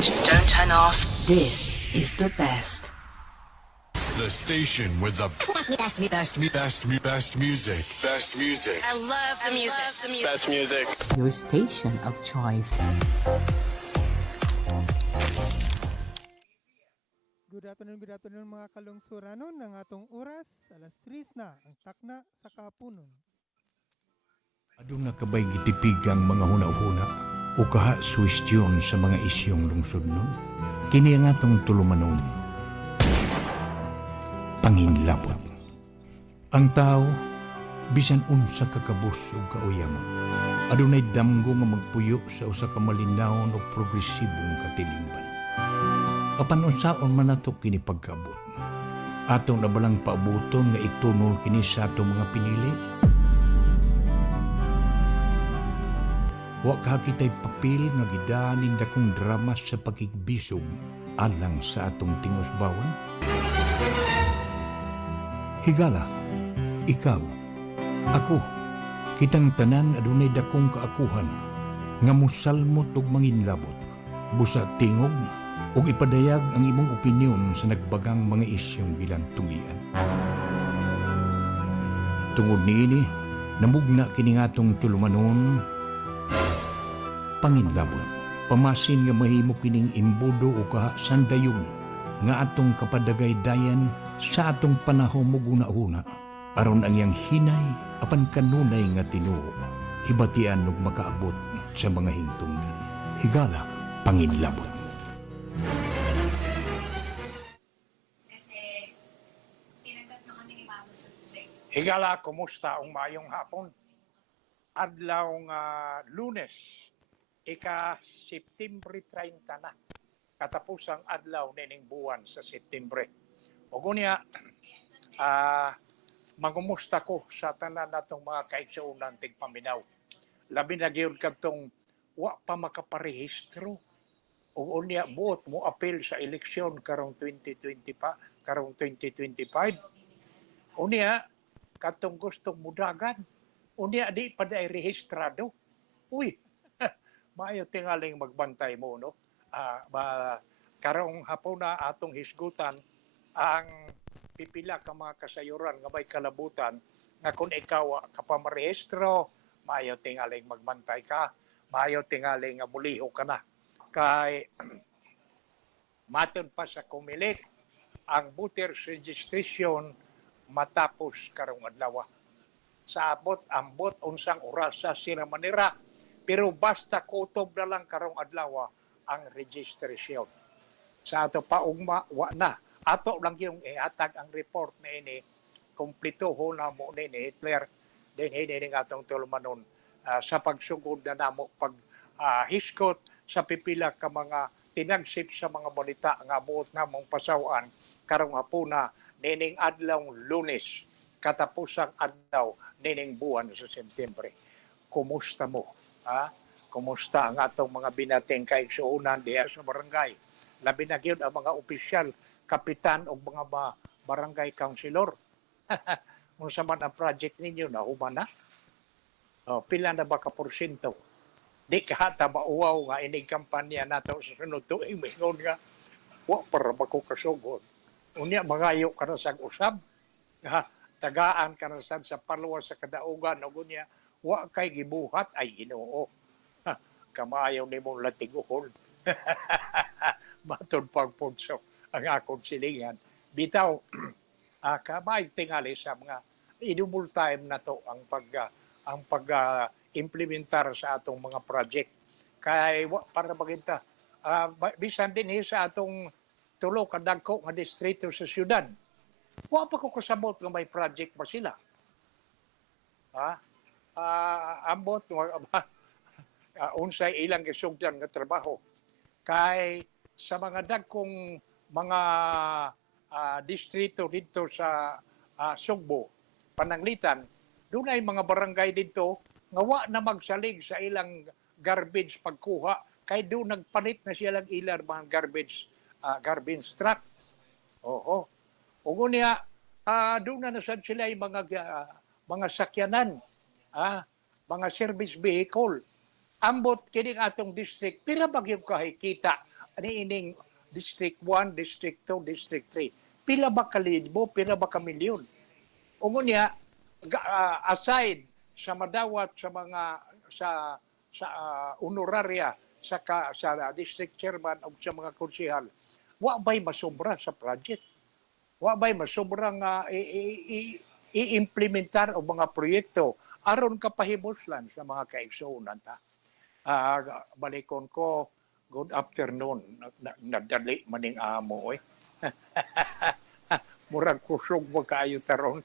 change. Don't turn off. This is the best. The station with the best music. Best music. I love the music. Best music. Your station of choice. Good afternoon mga kalungsuranon ng atong oras, alas 3 na, ang takna sa kapunon. Aduna kabay gitipigang mga huna-huna o kaha suwestyon sa mga isyong lungsod nun. Kini ang atong tulumanon. Panginlabot. Ang tao, bisan unsa kakabus o kauyamon, adunay damgo nga magpuyo sa usa ka malinawon o progresibong katilingban. Apan unsaon man nato kini pagkaabot. Atong nabalang paabuton nga itunol kini sa atong mga pinili. Wa ka kita'y papel nga gidanin dakong drama sa pakigbisog alang sa atong tingusbawan. Higala, ikaw, ako, kitang tanan adunay dakong kaakuhan nga musalmot og manginlabot, busa tingog ug ipadayag ang imong opinyon sa nagbagang mga isyong gilantungian. Tungod niini, namugna kini ngatong tulumanon. Panginlabot, pamasin nga mahimo kining imbudo o kaha sandayong nga atong kapadagay-dayan sa atong panahon mo guna-una aron ang iyang hinay apan kanunay nga tinuo hibatian ug makaabot sa mga hingtungdan. Higala, panginlabot. Kasi tinanggap nyo kami ni Mama sa buhay nyo. Higala, kumusta ang mayong hapon? Adlaw nga Lunes, ika-Septembre 30 na. Katapusang adlaw nining buwan sa Septembre. O gunya, magumusta ko sa tanan natong mga kaigsuunan tigpaminaw. Labi na gyud kadtong wa pa makaparehistro. O unya buot mo apil sa eleksyon karong 2020 pa, karong 2025. Unya katong gustong mudagan. Unya di pa day rehistrado. Uy, maayo tingaling magbantay mo, no? Karong hapon na atong hisgutan ang pipila ka mga kasayuran nga may kalabutan nga kung ikaw kapamarehistro, maayo tingaling magbantay ka, maayo tingaling nga muliho ka na. Kay maton pa sa Comelec ang voters registration matapos karong adlaw. Sa ambot unsang orasa sila manira, pero basta kutob na lang karong adlaw ang registration. Sa ato pa ugma wa na. Ato lang yung ihatag ang report na ini kompleto ho na mo ni Hitler din hini atong tulumanon sa pagsugod na namo pag hiskot sa pipila ka mga tinagsip sa mga balita nga buot namong pasawan karong hapuna nining adlaw Lunes katapusang adlaw nining buwan sa September. Kumusta mo? Kumusta ang atong mga binating kaigsuunan diha sa barangay? Labi na gyud ang mga opisyal, kapitan o mga barangay councilor. Unsa man ang project ninyo na humana? Pila na ba ka porsyento? Di ka tabauaw nga inig kampanya nato sa sunod tuig mingon nga wa para ba ko kasugod. Unya magayo ka na sa usab. Tagaan ka na sa palwa sa kadaugan ug unya wa kay gibuhat ay Ginoo. Kamayaw nimo latiguhol. Matod pagpunso ang akong silingan. Bitaw, kamay tingali sa mga inumul time na to ang pag-implementar sa atong mga project. Kay para maginta, bisan din sa atong tulo kadagko nga distrito sa syudad. Wa pa ko kasabot nga may project pa sila. Ambot, unsay ilang gisugdan nga trabaho. Kay sa mga dagkong mga distrito dito sa Sugbo, Pananglitan, doon ay mga barangay dito nga wa na magsalig sa ilang garbage pagkuha kay doon nagpanit na silang ilang mga garbage truck. Oo. O niya, doon na nasad sila yung mga sakyanan, mga service vehicle. Ambot kining atong district, pira bagyong kahikita ani ining District 1, District 2, District 3. Pila ba ka libo, pila ba ka milyon? Ug niya aside sa madawat sa mga sa honoraria sa district chairman o sa mga konsehal, wa ba'y masobra sa project? Wa ba'y masobrang i-implementar o mga proyekto aron kapahiboslan sa mga kaigsuonan ta? Balikon ko, good afternoon. Nadali maning amo eh. Murag kusog mo kaayo taron.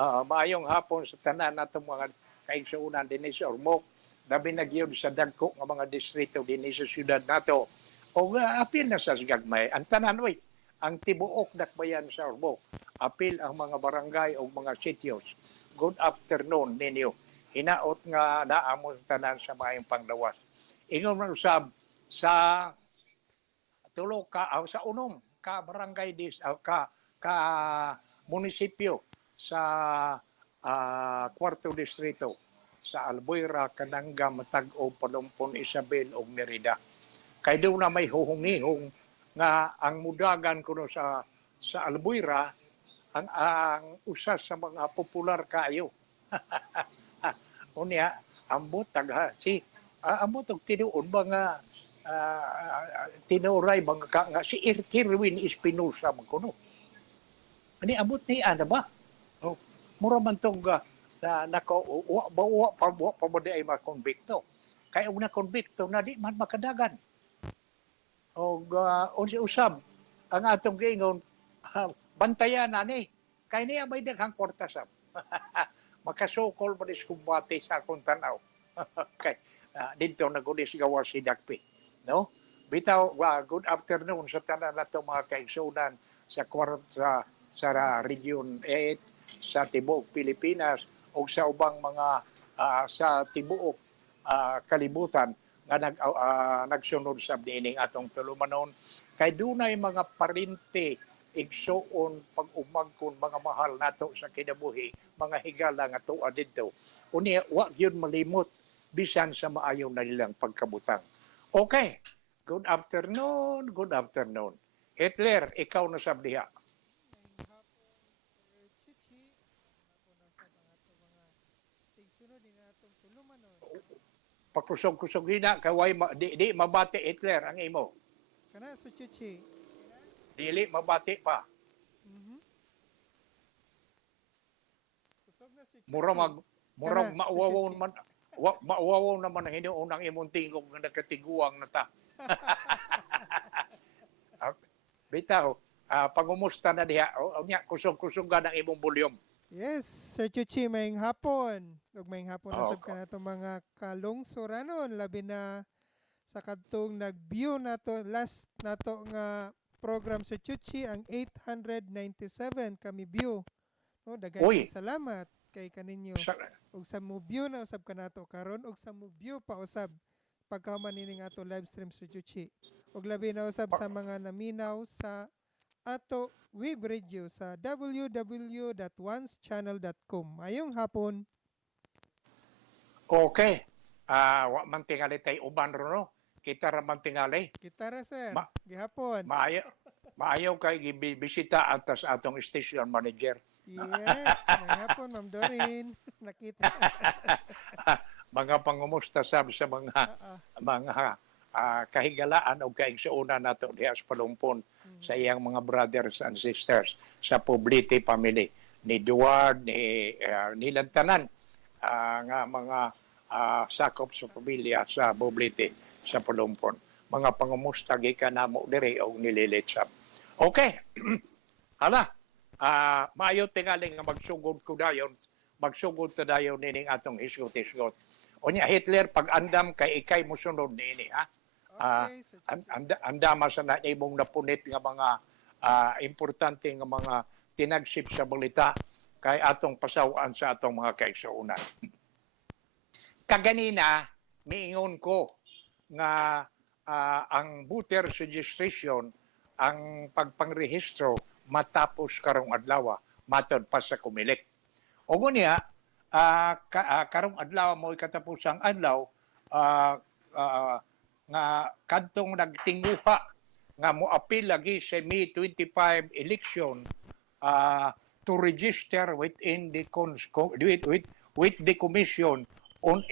Maayong hapon sa tanan natong mga kaigsuonan din sa Ormoc. Labi na gyud sa dagko nga mga distrito din sa syudad nato. O apil na sa gagmay. Ang tanan oy, ang tibuok dakbayan sa Ormoc. Apil ang mga barangay o mga sityos. Good afternoon ninyo. Hinaot nga naamo sa tanan sa maayong panglawas. Ingon man usab sa tulo ka sa unom ka barangay ka munisipyo sa kwarto distrito sa Albuera, Cananga, Matag-o, Palumpon, Isabel ug Merida. Kay doon na may huhungihong nga ang mudagan kuno sa Albuera ang usa sa mga popular kayo. Unya ambot tag si ambot og tinuod ba nga tinuray ba nga si Kirwin Espinosa man kuno. Ani ambot ni ana ba? Oh, mura man tong nako wa pa ay makonbikto. Kay una konbikto na di man makadagan. Og unsa usab ang atong giingon bantayan na ni. Kay niya may daghang kwarta sab. Makasokol ba dis kumbate sa akong tanaw. Okay. Dito nagudis gawa si Dakpi. No? Bitaw, good afternoon sa tanan nato mga kaigsuonan sa Region 8, sa tibuok Pilipinas o sa ubang mga sa tibuok kalibutan nga nagsunod sa dining atong tulumanon. Kay dunay mga parinte igsuon pag-umagkon mga mahal nato sa kinabuhi, mga higala nga tuwa didto. Unya wa gyud malimot bisan sa maayo na nilang pagkabutang. Okay. Good afternoon. Good afternoon. Hitler, ikaw na sab diha. Pagkusog-kusog hina kaway di mabati Hitler ang imo. Kana sa Chuchi. Dili mabati pa. Kusog na si Chuchi. Murag maawawon man maawaw naman ang hinuon ang imong tingog nga nagkatiguang na ta. Bitaw, pangumusta na diha. Unya kusog-kusogan ang imong volume. Yes, Sir Chuchi, maying hapon. Ug maying hapon na sab ka nato mga kalungsoranon labi na sa kadtong nag-view nato last nato nga program sa Chuchi ang 897 kami view. No, daghang salamat kay kaninyo. Ug sa mo view na usab kanato karon ug sa mo view pa usab pagkahuman nining ato live stream sa Chuchi. Ug labi na usab sa mga naminaw sa ato web radio sa www.onechannel.com. Ayong hapon. Okay. Wa man tingali tay uban ro no. Kita ra man tingali. Kita ra sir. Gihapon. Maayo kay gibisita atas atong station manager. Yes, may hapon, Ma'am Doreen. Nakita. Mga pangumusta sab sa mga kahigalaan o kaigsuonan nato diha sa Palumpon sa iyang mga brothers and sisters sa Poblete family ni Duard ni Lantanan nga mga sakop sa pamilya sa Poblete sa Palumpon. Mga pangumusta gikan namo diri og nililitsap. Okay. Hala. Maayo tingali nga magsugod ko dayon, magsugod ta dayon nining atong hisgot-hisgot. Unya Hitler pag andam kay ikay mosunod niini ha. Andama sa na imong napunit nga mga importante nga mga tinagsip sa balita kay atong pasawaan sa atong mga kaigsuonan. Kaganina miingon ko nga ang voter registration, ang pagpangrehistro matapos karong adlaw, matod pa sa Comelec. O niya, karong adlaw mo katapusang adlaw, nga kadtong nagtinguha nga moapil lagi sa May 25 election to register within the with the commission on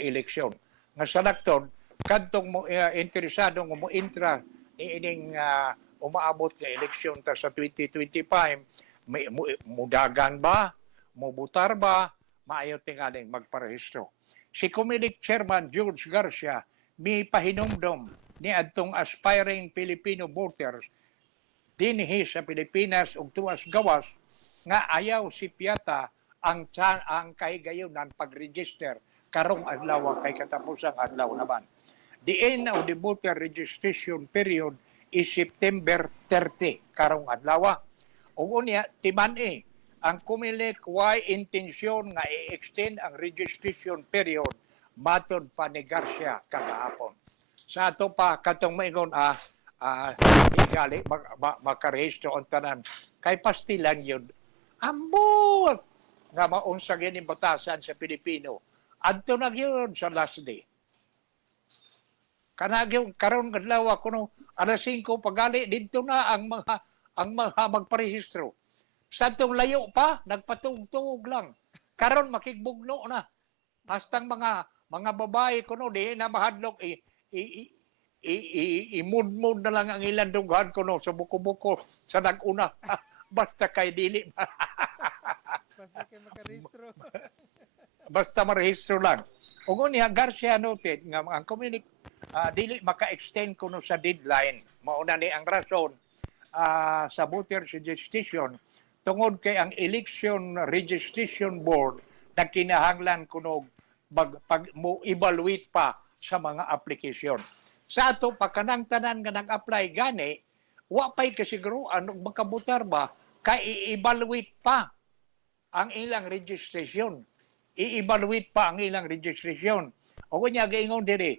election. Nga sa lakton kadtong mo interesado nga mo intra ining umaabot nga eleksyon ta sa 2025 may mudagan ba, mubutar ba, maayo tingaling magparehistro. Si Comelec Chairman George Garcia may pahinumdom ni adtong aspiring Filipino voters dinhi sa Pilipinas ug tuwas gawas nga ayaw si Piata ang kahigayunan pag-register karong adlaw kay katapusang adlaw naman. The end of the voter registration period is September 30 karong adlaw. Ug unya timan-i ang Comelec why intensyon nga i-extend ang registration period matod pa ni Garcia kagahapon. Sa ato pa katong maingon igali makarehistro ang tanan kay pastilan yun. Ambot nga maunsa gini batasan sa Pilipino. Adto na yun sa last day. Kanagyo karon adlaw kuno alas 5 pagali didto na ang mga magparehistro. Sa itong layo pa, nagpatugtog lang. Karon makigbugno na. Hastang mga babae ko no, di na mahadlok, imudmud na lang ang ilang dunghan ko no, sa buko-buko, sa nag-una. Basta kay dili. Basta kay makarehistro. Basta marehistro lang. Ug unya Garcia noted nga ang community dili maka-extend kuno sa deadline. Mauna ni ang rason sa voter registration tungod kay ang election registration board nagkinahanglan kuno mo evaluate pa sa mga application. Sa ato pa kanang tanan nga nag-apply gani wa pay kasiguruan og makabutar ba kay i-evaluate pa ang ilang registration. I-evaluate pa ang ilang registration. O kunya gaingon diri,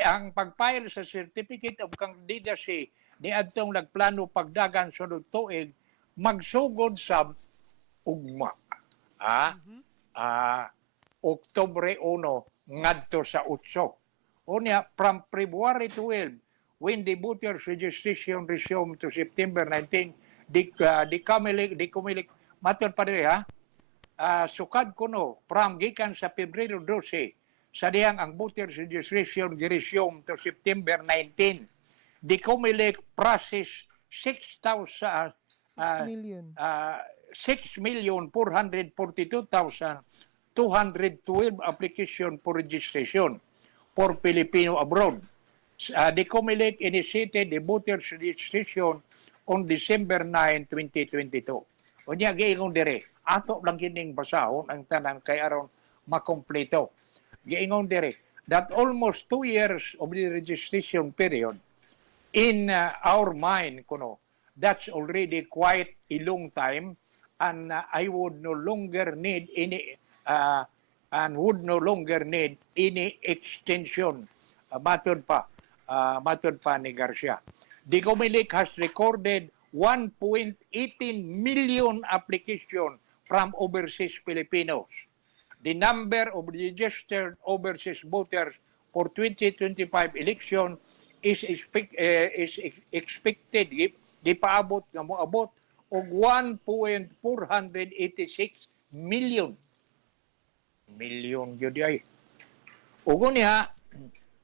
ang pag-file sa certificate of candidacy ni adtong nagplano pagdagan sunod tuig magsugod sa ugma. Oktubre 1 ngadto sa 8. Unya from February 12 when the voter registration resumed to September 19 di Comelec matod pa diri sukad kuno from gikan sa Pebrero 12 sa diyang ang voter registration gi-resume to September 19. The Comelec process 6,442,212 application for registration for Filipino abroad. The Comelec initiated the voter registration on December 9, 2022. Unya giingon dire, ato lang kining basahon ang tanan kay aron makompleto. Giingon dire that almost 2 years of the registration period in our mind kuno that's already quite a long time and I would no longer need any extension matod pa ni Garcia. The Comelec has recorded 1.18 million application from overseas Filipinos. The number of registered overseas voters for 2025 election is expected di paabot nga moabot og 1.486 million gyud ay. Ug niya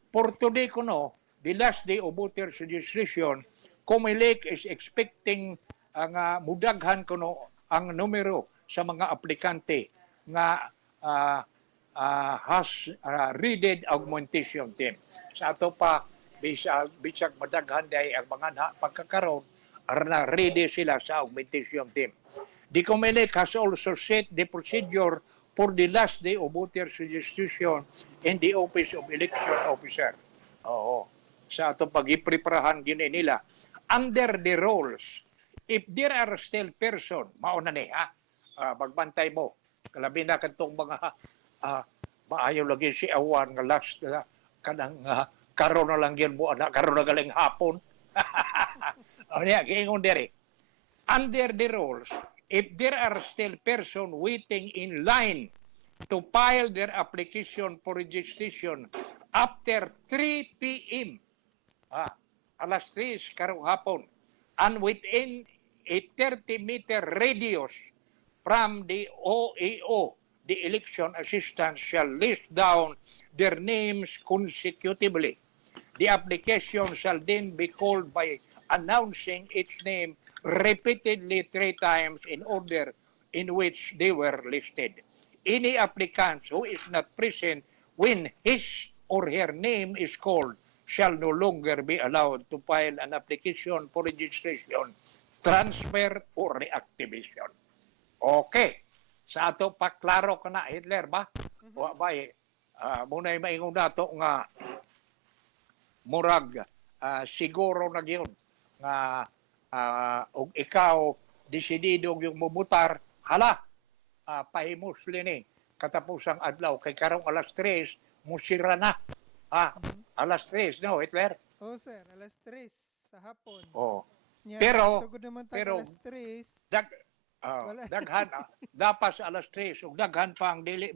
for today kuno the last day of voters registration Comelec is expecting ang mudaghan kuno ang numero sa mga aplikante nga has readed augmentation team. Sa ato pa bisag madaghan day ang mga pagkakaroon na ready sila sa augmentation team. The Comelec has also set the procedure for the last day of voters registration in the Office of Election Officer. Oo. Sa ato pag-ipreparahan gini nila under the rules. If there are still person, mauna ni magbantay mo. Kalabi na katong mga maayo lagi si awan nga last kanang karon na lang yun mo karon na galing hapon. Niya, giingon dere. Under the rules, if there are still person waiting in line to file their application for registration after 3 p.m. Alas 3 karong hapon, and within a 30-meter radius from the OAO, the election assistants shall list down their names consecutively. The application shall then be called by announcing its name repeatedly 3 times in order in which they were listed. Any applicant who is not present when his or her name is called shall no longer be allowed to file an application for registration, transfer, or reactivation. Okay. Sa ato pa klaro ka na, Hitler ba? Wa ba muna yung maingon nato nga murag siguro na yun nga og ikaw desidido yung mubutar, hala, pahimos lini katapusang adlaw kay karong alas 3 musira na. Alas 3, no, Hitler? Oh, sir, alas 3 sa hapon. Oh. Nya, Pero sugod naman pero alas 3. Wala. daghan dapat sa alas 3 ug daghan pang dili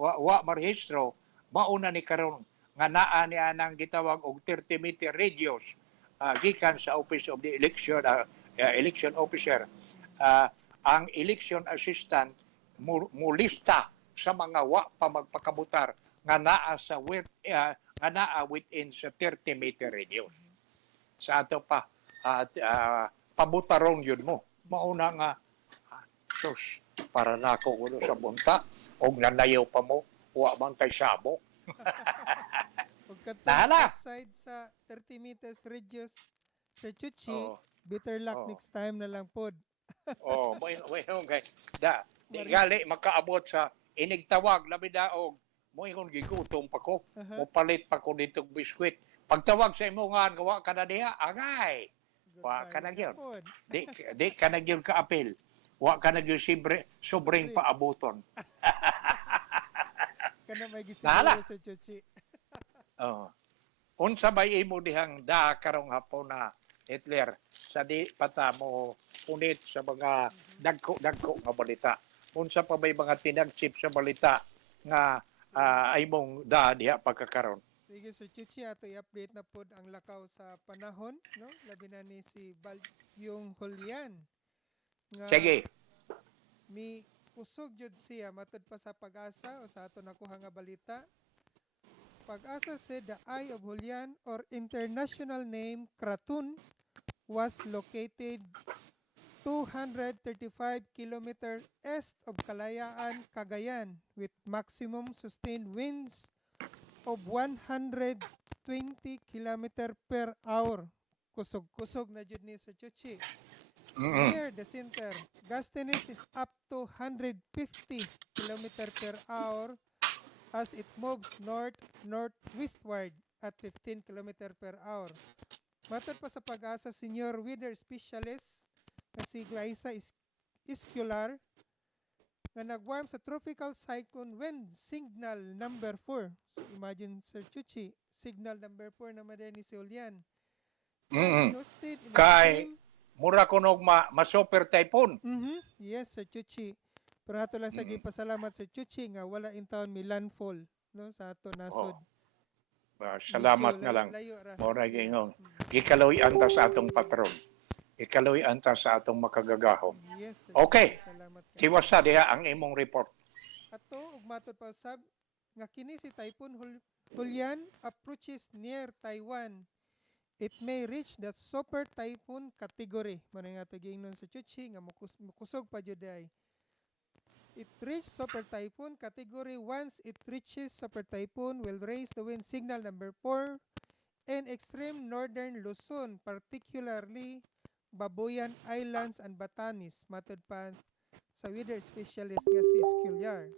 wa marehistro mauna ni karon nga naa ni anang gitawag og 30-meter radius gikan sa Office of the Election Officer. Ang election assistant mulista sa mga wa pa magpakabutar nga naa sa within sa 30-meter radius. Sa ato pa pabutaron yun mo. Mauna nga sus, para na ako ulo sa bunta og nanayaw pa mo wa man kay sabo. Pagka outside sa 30 meters radius, Sir Chuchi, better luck next time na lang pod. May kay gali makaabot sa inigtawag labi daog mo ingon gigutom pa ko. Mo palit pa ko dito biskwit. Pagtawag sa imo nga wa ka na diha, agay. Wa ka na gyud. Di ka na gyud kaapil. Wa ka na gyud sobrang paabuton. Kana may gisiguro, Sir Chuchi. Unsa bay imo dihang karong hapon na Hitler sa di pata mo punit sa mga dagko nga balita. Unsa pa bay mga tinagsip sa balita nga ay mong diha pagkakaron? Sige, Sir Chuchi, ato i-update na pod ang lakaw sa panahon, no? Labi na ni si Bagyong Julian. Nga Sige. Mi kusog jud siya matud pa sa pag-asa o sa ato nakuha nga balita. Pag-asa said the Eye of Julian or international name Kratun was located 235 km east of Kalayaan, Cagayan with maximum sustained winds of 120 km per hour. Kusog-kusog na jud ni Sir Chuchi. Near the center, gustiness is up to 150 km per hour as it moves northwestward at 15 km per hour. Matod pa sa pag-asa senior weather specialist na si Glaisa Iscular nga nagwarm sa tropical cyclone wind signal number 4. So imagine Sir Chuchi, signal number 4 naman din ni si Julian. Kay mura kunog ma-super typhoon. Yes, Sir Chuchi. Pero ato lang sa gipasalamat Sir Chuchi nga wala in town mi landfall no sa ato nasod. Salamat nga lang. Mora gingon. Ikaloy anta sa atong patron. Ikaloy anta sa atong makagagahom. Yes, Sir. Okay. Salamat ka. Tiwasa diha ang imong report. Ato ug matod pa sab nga kini si Typhoon Julian approaches near Taiwan. It may reach the super typhoon category. Mano nga to giingnon sa Chuchi nga mukusog pa jud ay. It reached super typhoon category. Once it reaches super typhoon, will raise the wind signal number 4 in extreme northern Luzon, particularly Babuyan Islands and Batanes. Matod pa sa weather specialist nga si Sculiar.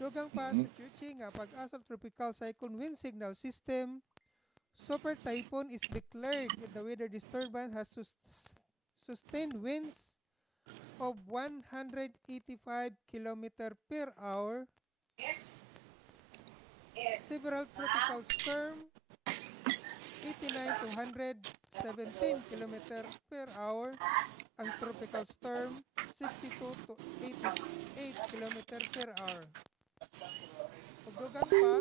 Dugang pa sa Chuchi nga pag-asa tropical cyclone wind signal system, super typhoon is declared if the weather disturbance has sustained winds of 185 km per hour. Yes. Several tropical storm 89 to 117 km per hour. Ang tropical storm 62 to 88 km per hour. Pagdugang pa,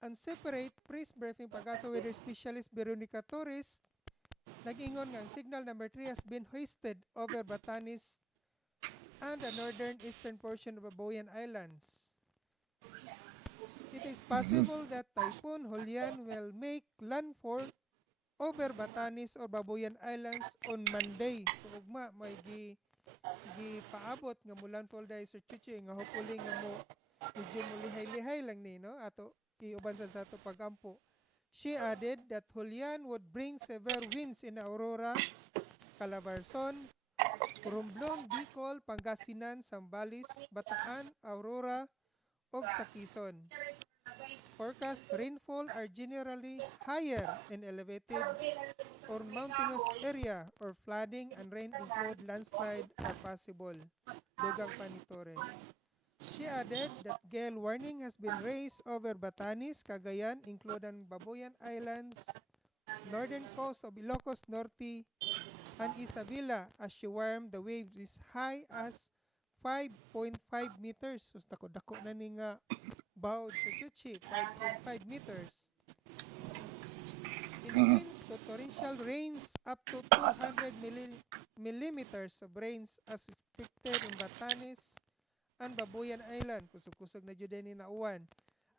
Ang separate press briefing pag-asa weather specialist Veronica Torres nag-ingon nga ang signal number 3 has been hoisted over Batanes and the northern eastern portion of Babuyan Islands. It is possible that Typhoon Julian will make landfall over Batanes or Babuyan Islands on Monday. So ugma may paabot nga mo landfall dahil Sir Chuchi nga hopefully nga mo medyo mo lihay-lihay lang ni no ato iuban sa ato pagampo. She added that Julian would bring severe winds in Aurora, Calabarzon, Romblon, Bicol, Pangasinan, Zambales, Bataan, Aurora, ug sa Quezon. Forecast rainfall are generally higher in elevated or mountainous area or flooding and rain include landslide are possible. Dugang pa ni Torres. She added that gale warning has been raised over Batanes, Cagayan, including Babuyan Islands, northern coast of Ilocos Norte, and Isabela as she warmed the waves is high as 5.5 meters. So, dako na ni nga bawd sa Chuchi, 5.5 meters. It winds to torrential rains up to 200 millimeters of rains as expected in Batanes and Babuyan Island. Kusog-kusog na jud ni nauwan.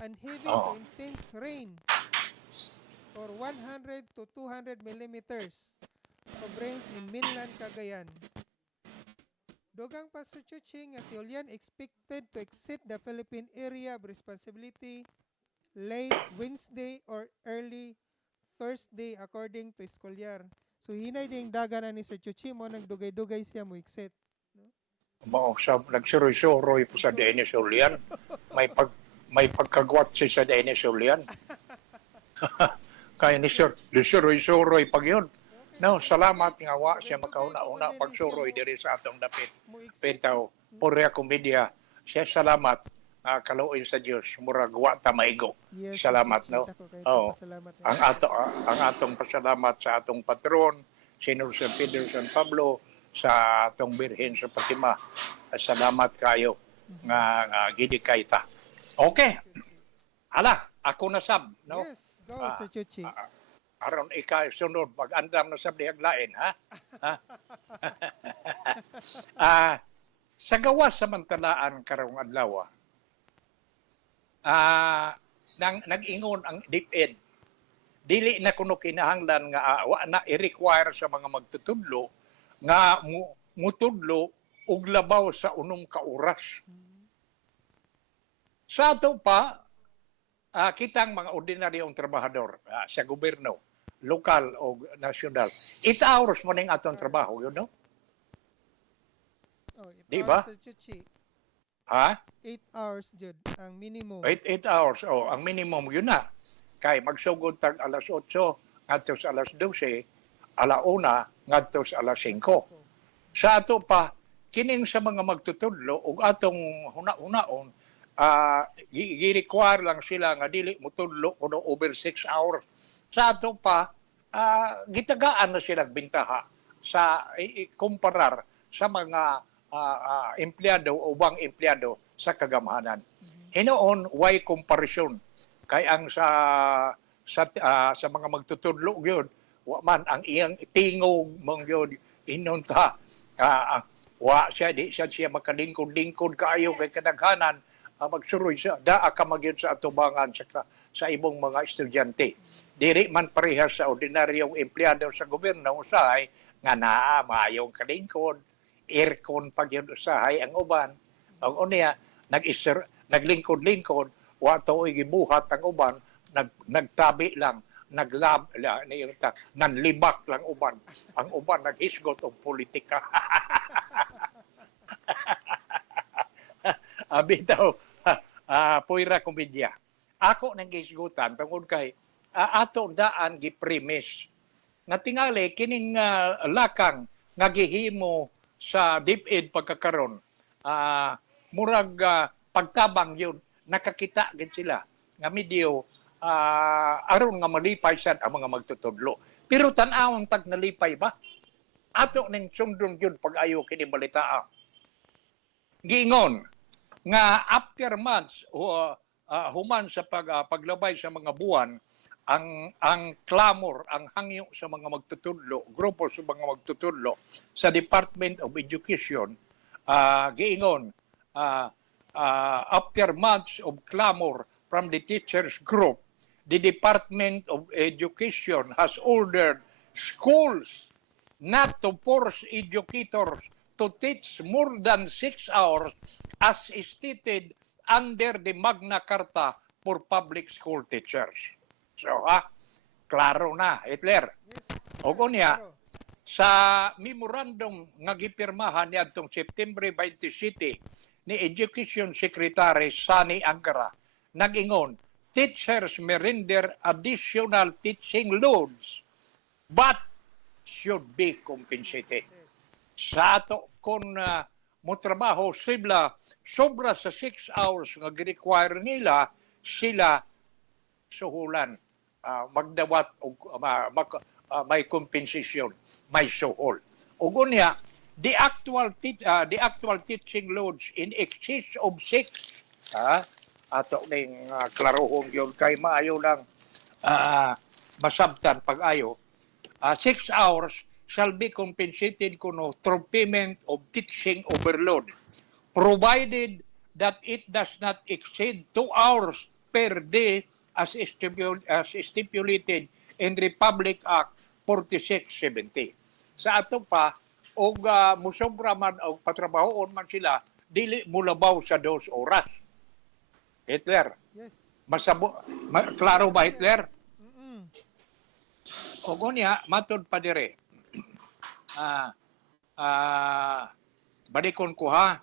And heavy to intense rain or 100 to 200 millimeters of rains in mainland Cagayan. Dugang pa Sir Chuchi nga si Julian expected to exit the Philippine area of responsibility late Wednesday or early Thursday according to Escolyar. So hinay ding dagan ni Sir Chuchi mo nang dugay-dugay siya mo exit. Mao sa nagsuroy-suroy po sa Dennis Julian. May pagkagwat siya sa Dennis Julian. Kaya ni Sir, suroy-suroy pag yun. No, salamat nga wa siya makauna-una pagsuroy diri sa atong dapit. Pentaw, purya komedya. Siya salamat kaluoy sa Dios murag wa ta maigo. Yes, Salamat no. Oh. Salamat. Ang atong pasalamat sa atong patron, Senor San Pedro San Pablo, sa atong Birhen sa Fatima. Salamat kayo nga gidikay ta. Okay. Hala, ako na sab, no? Yes, go Sir Chuchi. Aron ikaw sunod mag-andam na sab dihag lain, ha? Sa gawas samantalaan karong adlaw. Nag-ingon ang DepEd. Dili na kuno kinahanglan nga wa na i-require sa mga magtutudlo nga mutudlo og labaw sa unom ka oras. Sa ato pa kitang mga ordinaryong trabahador sa gobyerno, lokal o nasyonal. 8 hours mo ning atong trabaho, yun no? Oh, Di ba? Sir Chuchi. Ha? 8 hours jud ang minimum. 8 hours, ang minimum yun na. Kay magsugod tag alas 8 ngadto sa alas 12, alauna ngadto sa alas 5. Sa ato pa kining sa mga magtutudlo ug atong huna-hunaon gi-require lang sila nga dili mutudlo kuno over 6 hours. Sa ato pa gitagaan na sila bintaha sa kumparar sa mga empleyado o ubang empleyado sa kagamhanan. Hinoon why comparison kay ang sa mga magtutudlo gyud wa man ang iyang tingog mong gyud inunta wa siya di siya makalingkod-lingkod kaayo kay kadaghanan magsuroy siya daa ka magyud sa atubangan sa ibong mga estudyante. Diri man parehas sa ordinaryong empleyado sa gobyerno usahay nga naa maayong kalingkod, aircon pag yun usahay ang uban. Ang unya naglingkod-lingkod wa tuoy gibuhat ang uban nagtabi lang nanlibak lang uban. Ang uban naghisgot og politika. Bitaw puira komedya. Ako nang gisgutan tungod kay ato daan gi-premise na tingali kining lakang nga gihimo sa DepEd pagkakaron murag pagtabang yun nakakita gid sila nga medyo aron nga malipay sad ang mga magtutudlo. Pero tan-awon tag nalipay ba? Ato ning sundon yun pag-ayo kini balita. Giingon nga after months human sa paglabay sa mga buwan, ang clamor, ang hangyo sa mga magtutudlo, grupo sa mga magtutudlo sa Department of Education, giingon, after months of clamor from the teachers group, the Department of Education has ordered schools not to force educators to teach more than 6 hours as stated under the Magna Carta for public school teachers. So, klaro na, Hitler. O kunya, sa memorandum nga gipirmahan niadtong September 27 ni Education Secretary Sani Angara, nag-ingon, teachers may render additional teaching loads but should be compensated. Sa ato kung motrabaho sila sobra sa 6 hours nga gi-require nila, sila suhulan, magdawat og may compensation, may suhol. Ug unya, the actual teaching loads in excess of 6, ato ning klarohon yun kay maayo lang masabtan pag-ayo, 6 hours shall be compensated kuno through payment of teaching overload, provided that it does not exceed 2 hours per day as stipulated in Republic Act 4670. Sa ato pa, og musobra man o patrabahoon man sila, dili mulabaw sa 2 oras. Hitler. Yes. Klaro ba, Hitler? O kunya, matod pa dire. Balikon ko ha,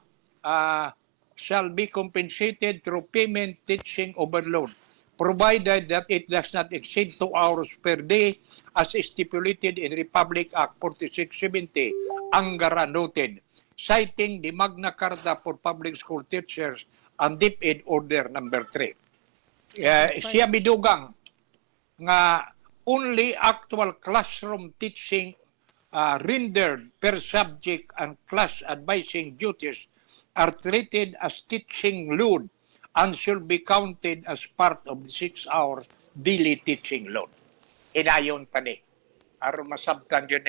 shall be compensated through payment teaching overload, provided that it does not exceed 2 hours per day as stipulated in Republic Act 4670, Angara noted, citing the Magna Carta for Public School Teachers and DepEd Order Number 3. Siya bidugang nga only actual classroom teaching rendered per subject and class advising duties are treated as teaching load and should be counted as part of the 6 hours daily teaching load. Inayon pa ni. Aron masabtan yun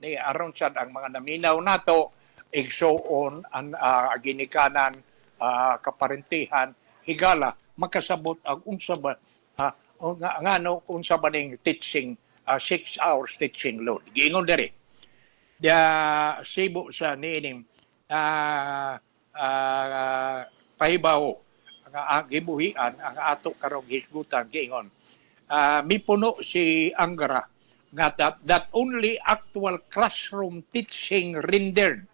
ni aron sad ang mga naminaw nato, igsoon ang ginikanan, kaparentihan, higala, makasabot ang unsa ba, ngano unsa ba ning teaching, 6 hours teaching load. Giingon diri. Sibo sa niining pahibaw ang gibuhian ang ato karong hisgutan giingon, mipuno si Angara nga that only actual classroom teaching rendered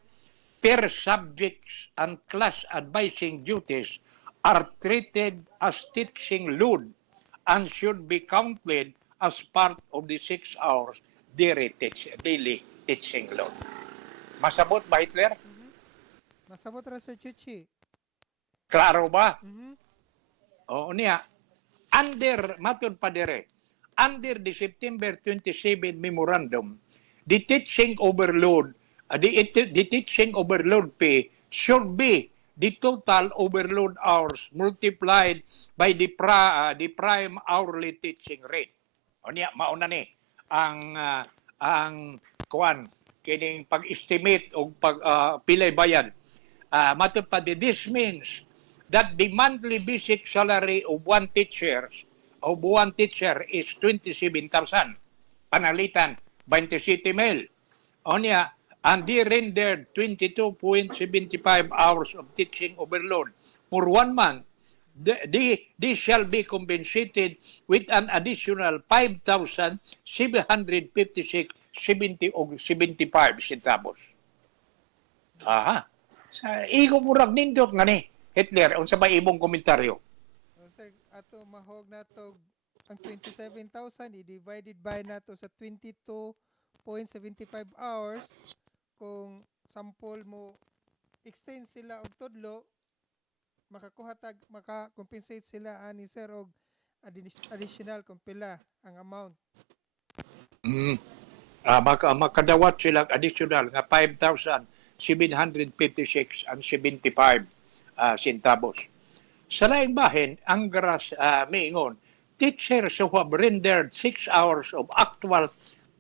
per subjects and class advising duties are treated as teaching load and should be counted as part of the 6 hours daily teaching load. Masabot ba, Hitler? Masabot ra, Sir Chuchi. Klaro ba? O niya, matod pa dire, under the September 27 memorandum, the teaching overload pay should be the total overload hours multiplied by the prime hourly teaching rate. O niya, mauna ni ang kining pag-estimate o pilay bayad. Matod pa, this means that the monthly basic salary of one teacher is 27,000. Panalitan, 27,000. Onya, and they rendered 22.75 hours of teaching overload for 1 month. They shall be compensated with an additional 5,756.75 centavos. Aha. Sa igo murag nindot nga ni Hitler, unsa ba imong komentaryo? Sir, ato mahog nato ang 27,000 i-divided by nato sa 22.75 hours. Kung sample mo extend sila og tudlo, maka-compensate sila ani sir og additional kung pila ang amount. Makadawat sila additional nga 5,756.75 centavos. Sa laing bahin, ang garas miingon, teachers who have rendered 6 hours of actual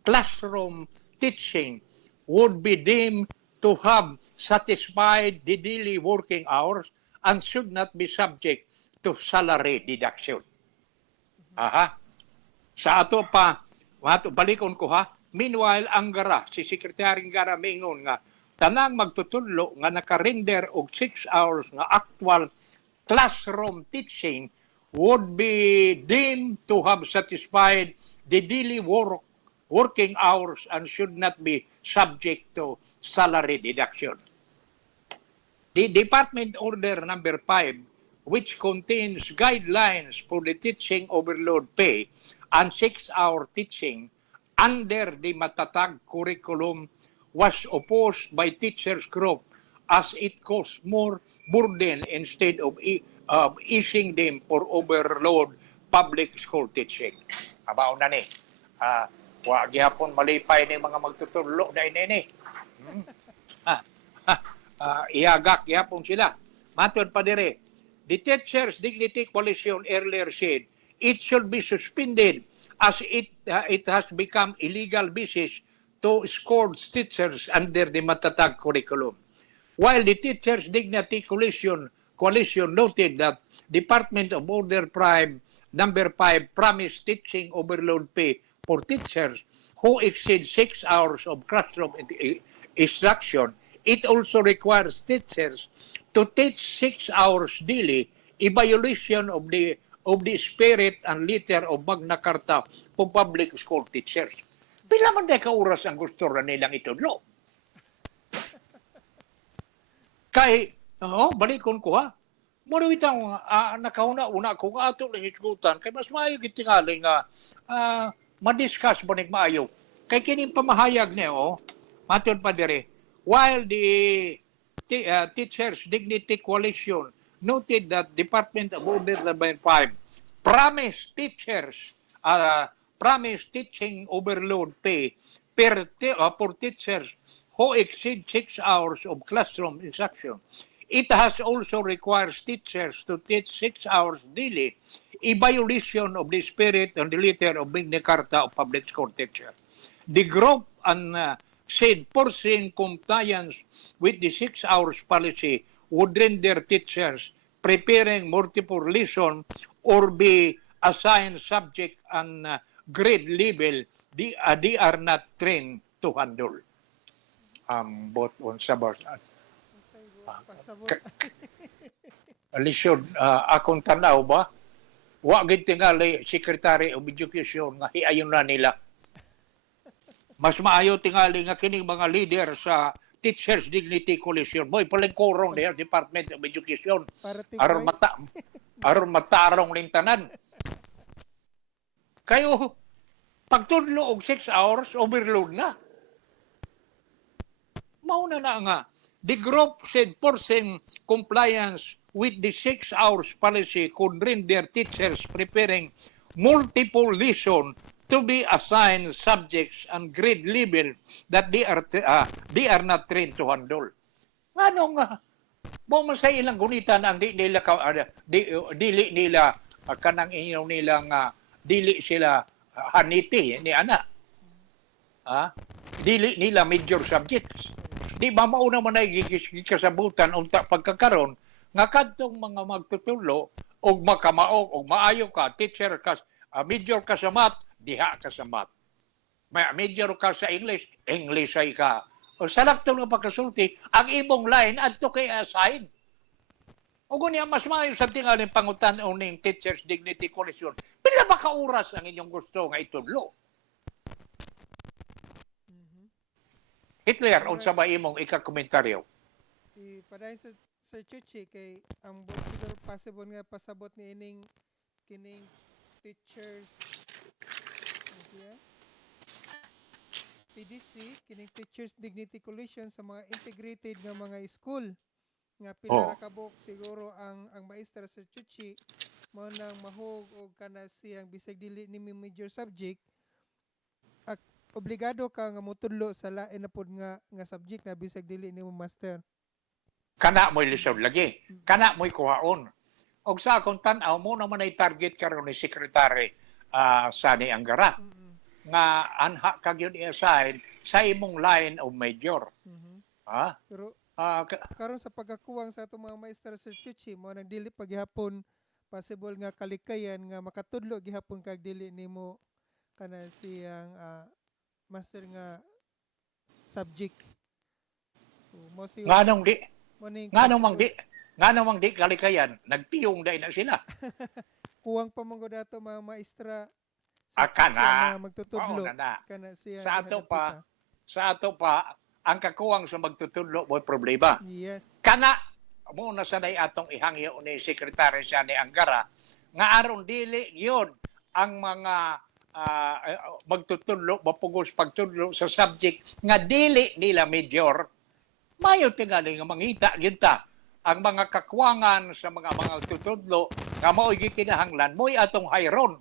classroom teaching would be deemed to have satisfied the daily working hours and should not be subject to salary deduction. Aha. Sa ato pa, balikon ko ha, meanwhile, ang gara, si Sekretaryong Gara mingon nga, tanang magtutudlo nga nakarender og 6 hours nga actual classroom teaching would be deemed to have satisfied the daily working hours and should not be subject to salary deduction. The Department Order number 5, which contains guidelines for the teaching overload pay and 6-hour teaching under the matatag curriculum, was opposed by teachers group as it caused more burden instead of easing them for overload public school teaching. Abaw na ni. Wa gyapon malipay ni mga magtutulog na ini. Iagak gyapon sila. Matod pa dire. The Teachers Dignity Coalition earlier said it should be suspended as it has become illegal business to score teachers under the matatag curriculum. While the Teachers Dignity Coalition noted that Department of Order number 5 promised teaching overload pay for teachers who exceed 6 hours of classroom instruction, it also requires teachers to teach 6 hours daily, a violation of the spirit and letter of Magna Carta for public school teachers. Pila man day kauras ang gusto na nilang itudlo. Kay, balikon ko ha, muna itang nakauna-una ko nga ato lang isgutan, kay mas maayo gitingali nga madiscuss ba ning maayo. Kay kining pamahayag niyo, matod pa dire, while the Teachers Dignity Coalition noted that Department of Order number 5 promised teaching overload pay for teachers who exceed 6 hours of classroom instruction. It has also requires teachers to teach 6 hours daily, a violation of the spirit and the letter of Magna Carta of public school teacher. The group said forcing compliance with the 6 hours policy would render teachers preparing multiple lessons or be assigned subject and grade level they are not trained to handle. Both on sabor. Lisod, akong tanaw ba? Wa gid tingali Secretary of Education nga hiayon na nila. Mas maayo tingali nga kining mga leader sa Teachers Dignity Coalition. Boy, palengkorong there, Department of Education. Aron matarong ning tanan. Kayo, pagtudlo og 6 hours, overload na. Mauna na nga. The group said forcing compliance with the 6 hours policy could render teachers preparing multiple lessons to be assigned subjects and grade level that they are not trained to handle. Ano nga? Mo man sa ilang gunitan ang dili nila kanang inyo nilang dili sila haniti ni ana. Dili nila major subjects. Di ba mauna man ay gikasabutan unta pagkakaron nga kadtong mga magtutulo og makamaog og maayo ka teacher ka major ka sa math, diha ka sa math. May major ka sa English, English ay ka. O sa laktong nga pagkasulti, ang imong line adto kay assign. O gunya mas maayo sa tingaling pangutan o ning Teachers Dignity Coalition. Pila ba ka oras ang inyong gusto nga itudlo? Hitler, unsa ba imong ika-komentaryo? Padayon sa Sir Chuchi kay ang buot siguro possible nga pasabot ni ining kining teachers PDC kining Teachers Dignity Coalition sa mga integrated nga mga school nga pila ra kabok siguro ang maestra Sir Chuchi mo nang mahog og kana siyang bisag dili ni major subject obligado ka nga motudlo sa lain na pod nga subject na bisag dili nimo master. Kana mo'y lisod lagi. Kana mo'y kuhaon. Og sa akong tan-aw mo naman ay target karon ni Secretary Sani Angara nga anha kag yun i-assign sa imong line of major. Ha? Pero Ah, karon sa pagkakuwang sa atong mga maestra Sir Chuchi mo nang dili pa gihapon possible nga kalikayan nga makatudlo gihapon kag dili nimo kana siyang master nga subject. So, mo si nganong di mo ning nganong mang di nganong mang di kalikayan nagtiyong dai na sila. kuwang pa man gud ato mga maestra Kana nga magtutudlo mao na. kana siya Sa ato pa gihadapita. sa ato pa ang kakuwang sa magtutudlo mo problema. Yes. Kana mo na sanay atong ihangyo ni Secretary siya ni Angara nga aron dili yun ang mga magtutudlo mapugos pagtudlo sa subject nga dili nila major mayo tingali nga mangita gyud ta ang mga kakuwangan sa mga tutudlo nga mao'y gikinahanglan mo'y atong hayron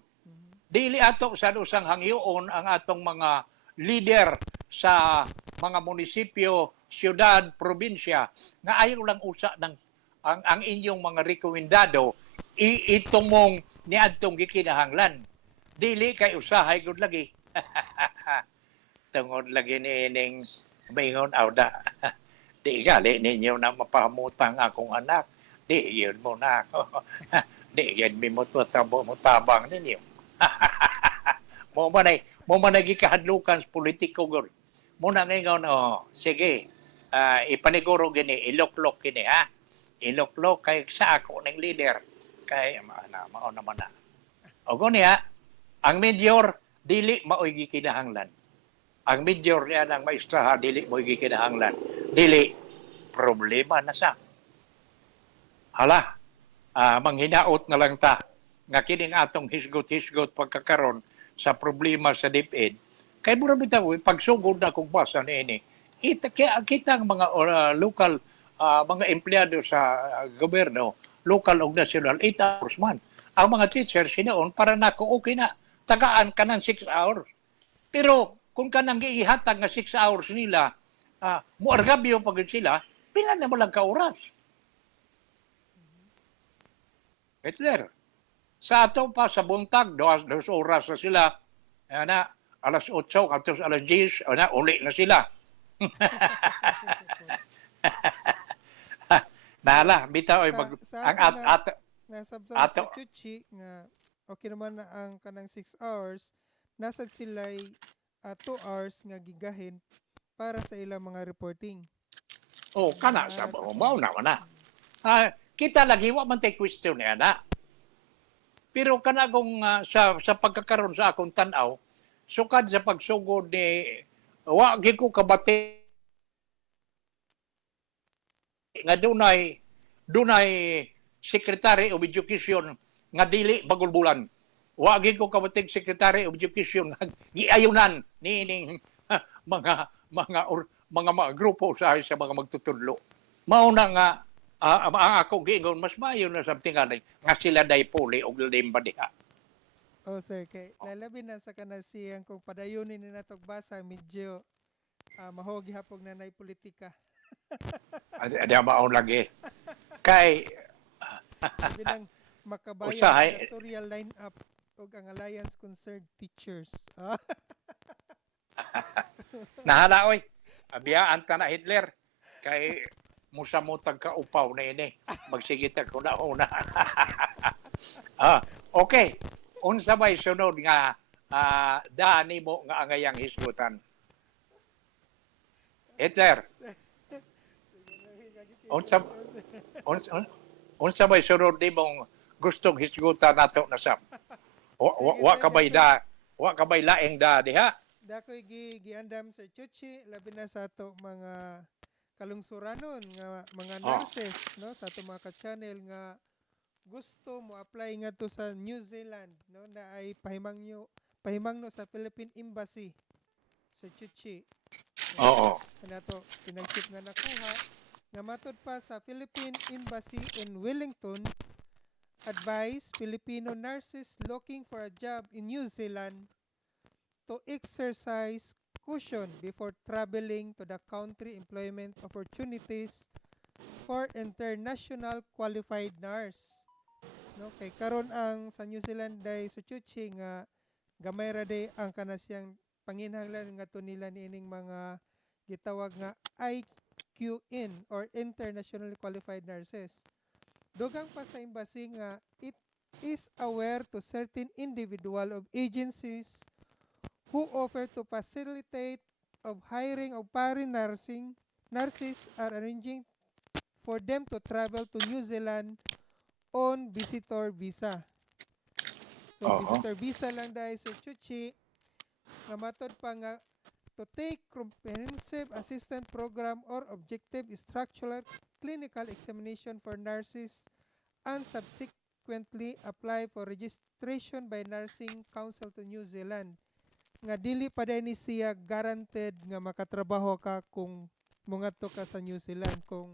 dili ato sa usang hangyoon ang atong mga leader sa mga munisipyo, siyudad, probinsya nga ayaw lang usa ng ang inyong mga rekomendado itumong ni atong gikinahanglan. Dili kay usahay gud lagi. Tungod lagi ni ining maingon awda. Di gali ninyo na mapahamutang akong anak. Di yun mo na ako. Di yan mi mo tabang ninyo. mo man ay gikahadlukan sa politiko gud. Mo na ngayon sige. Ipaniguro gini iloklok gini ha. Iloklok kay sa ako ng leader kay mao naman na. O niya ang major dili maoy gikinahanglan. Ang major niya ng maestra dili mo'y gikinahanglan. Dili problema na sa. Hala, manghinaot na lang ta nga kining atong hisgot-hisgot pagkakaron sa problema sa DepEd. Kay mura bitaw pagsugod na kung basa niini. Kita ang mga local mga empleyado sa gobyerno, local o national, 8 hours man. Ang mga teachers sinoon para nako okay na tagaan ka ng 6 hours. Pero kung ka nang ihatag nga 6 hours nila, muargabyo pag sila, pila na mo lang ka oras. Hitler. Sa ato pa, sa buntag, 2 oras na sila. Na, alas 8, kaptos alas 10, uli na sila. Nala, bitaw sa Chuchi nga okay naman na ang kanang 6 hours nasa sila'y 2 hours nga gigahin para sa ilang mga reporting. Kana sa mao na na. Kita lagi wa man tay question ni ana. Pero kana kung sa pagkakaroon sa akong tan-aw, sukad sa pagsugod ni wa gyud ko kabati nga dunay Secretary of Education nga dili bagulbulan. Wa gyud ko kabatig Secretary of Education nga giayunan niining mga grupo sa mga magtutudlo. Mao na nga ang ako giingon mas maayo na something nga sila daypuli og limba diha. Sir, kay lalabi na sa kanasiyang kung padayunin ni natog basa medyo mahogi hapog nanay politika. Ada maon lagi. Kay Bilang makabayan Usahay. sa editorial lineup ug ang Alliance Concerned Teachers. nahala oy. Abiyaan ta na Hitler kay musa mo tagkaupaw na ini. Magsigit ako na una. Okay. Unsa bay sunod nga dani mo nga angayang hisgutan? Hitler. Unsa bay sunod di mong gustong hisgutan nato na sam? Wa ka bay laing da diha? Dakoy giandam Sir Chuchi labi na sa ato mga kalungsuranon nga mga nurses no sa ato mga ka-channel nga gusto mo apply nga to sa New Zealand no na ay pahimangno sa Philippine Embassy Sir Chuchi. Oo. Kanato tinagsip nga nakuha nga matud pa sa Philippine Embassy in Wellington advise Filipino nurses looking for a job in New Zealand to exercise caution before traveling to the country employment opportunities for international qualified nurse. no kay karon ang sa New Zealand day so Chuchi nga gamay ra day ang kanasiyang panginhanglan nga to nila niining mga gitawag nga IQN or internationally qualified nurses. Dugang pa sa embassy nga it is aware to certain individual of agencies who offer to facilitate of hiring of foreign nurses are arranging for them to travel to New Zealand on visitor visa. So Oo. visitor visa lang dahil sa Chuchi nga matod pa nga to take comprehensive assistant program or objective structural clinical examination for nurses and subsequently apply for registration by Nursing Council to New Zealand. Nga dili pa din ni siya guaranteed nga makatrabaho ka kung mungadto ka sa New Zealand kung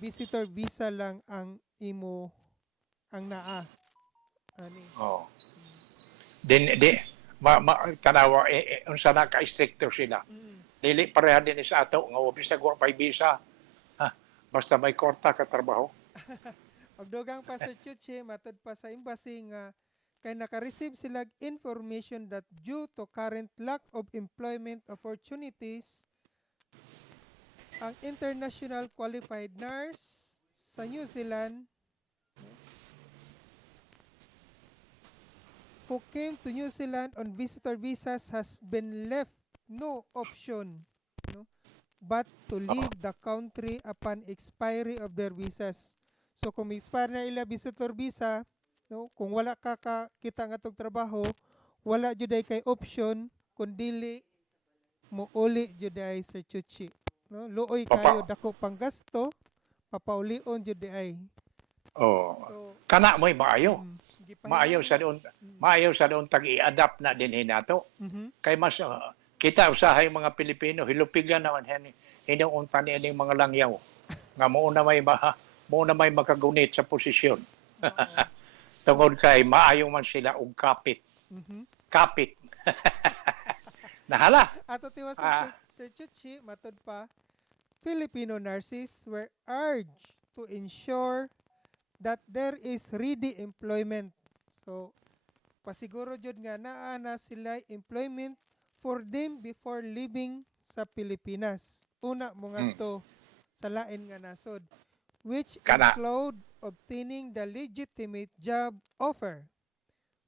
visitor visa lang ang imo ang naa ani. Oh. Di tanawa unsa na ka stricto sila. Dili pareha din sa ato nga bisag wa pay visa. Ha, basta may kwarta ka trabaho. Og dugang pa sa Chuchi matod pa sa embassy nga kay naka-receive sila information that due to current lack of employment opportunities ang international qualified nurse sa New Zealand who came to New Zealand on visitor visas has been left no option, no, but to leave the country upon expiry of their visas. So kung expire na ila visitor visa, no, kung wala ka kita nga tog trabaho, wala jud ay kay option kun dili mo uli jud ay Sir Chuchi. No, luoy kayo dako pang gasto, papaulion jud ay. Oh. So, Kana mo'y maayo. gipahiman- Maayo sa doon tag i-adapt na din hinato. Kay mas kita usahay mga Pilipino hilupigan naman hinuunta ni ining mga langyaw nga mo na may makagunit sa posisyon. Tungod kay maayo man sila og kapit. Kapit. Nahala. Ato tiwas sa Sir Chuchi, matod pa, Filipino nurses were urged to ensure that there is ready employment. So, pasiguro jud nga naa na sila employment for them before leaving sa Pilipinas. Una mo ngadto sa lain nga nasod, which include obtaining the legitimate job offer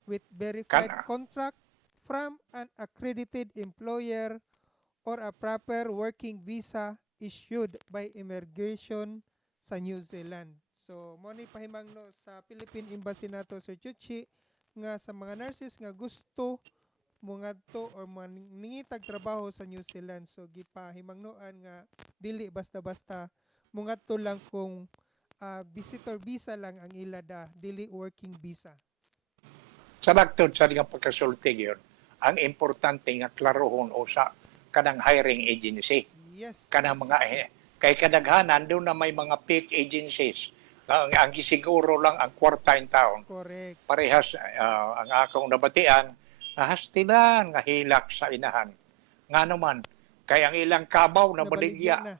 with verified contract from an accredited employer or a proper working visa issued by immigration sa New Zealand. So, mo ni pahimangno sa Philippine Embassy nato Sir Chuchi nga sa mga nurses nga gusto mo ngadto or mangitag trabaho sa New Zealand. So, gipahimangnoan nga dili basta-basta mo ngadto lang kung visitor visa lang ang ilada, dili working visa. Sa nagtod sa nga pagkasulti yun, ang importante nga klarohon o sa kanang hiring agency. Yes. Kanang mga kay kadaghanan doon na may mga peak agencies. Ang gisiguro lang ang quartile taon. Correct. Parehas ang akong nabatian nahastilan nga hilak sa inahan. Nga naman kay ang ilang kabaw na baligya. Na.